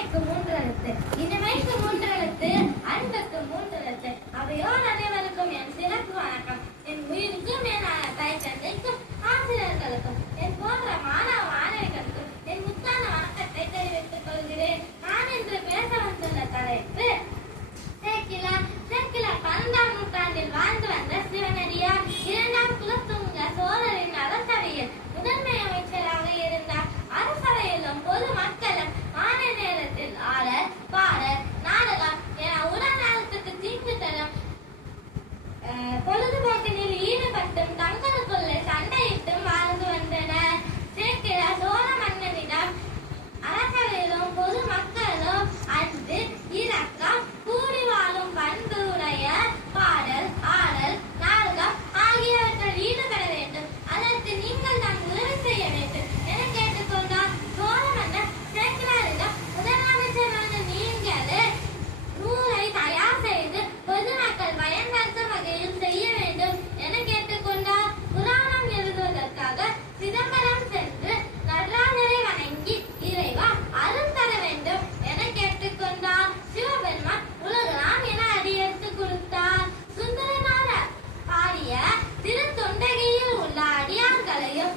இளமைக்கு மூன்று எழுத்து. இனிமைக்கு மூன்று எழுத்து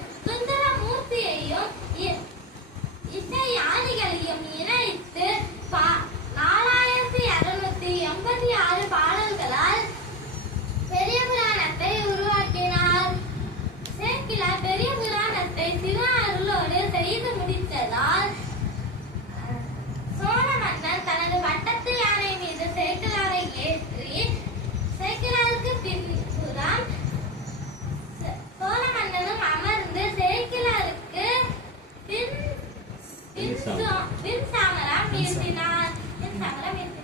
Three. Đến sang là đã miền thì là đến sao là đã miền